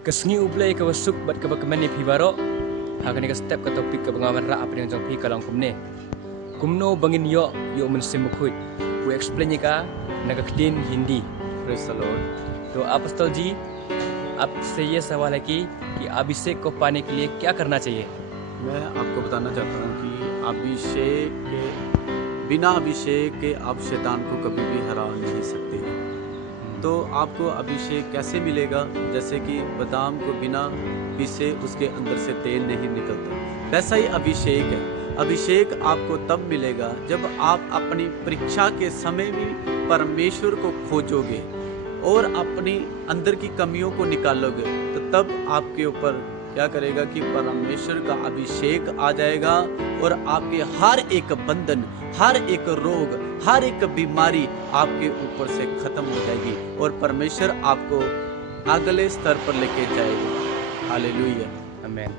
Kesngi ublay ka wasuk bat ka bakmani pibaro. Hagan ka step ka topik ka bangawan ra apa yang jong pi kalang kumne. Kumno bangin yo mensimukui. Ku explain ka nagakdin Hindi. Praise the Lord. तो apostle जी आपसे ये सवाल है कि अभिषेक को पाने के लिए क्या करना चाहिए? मैं आपको बताना चाहता हूँ कि अभिषेक के बिना अभिषेक के आप शैतान को कभी भी हरा नहीं सकते। तो आपको अभिषेक कैसे मिलेगा? जैसे कि बादाम को बिना पीसे उसके अंदर से तेल नहीं निकलता, वैसा ही अभिषेक है। अभिषेक आपको तब मिलेगा जब आप अपनी परीक्षा के समय में परमेश्वर को खोजोगे और अपनी अंदर की कमियों को निकालोगे, तो तब आपके ऊपर क्या करेगा कि परमेश्वर का अभिषेक आ जाएगा और आपके हर एक बंधन, हर एक रोग, हर एक बीमारी आपके ऊपर से खत्म हो जाएगी और परमेश्वर आपको अगले स्तर पर लेके जाएगा। हालेलुया, आमेन।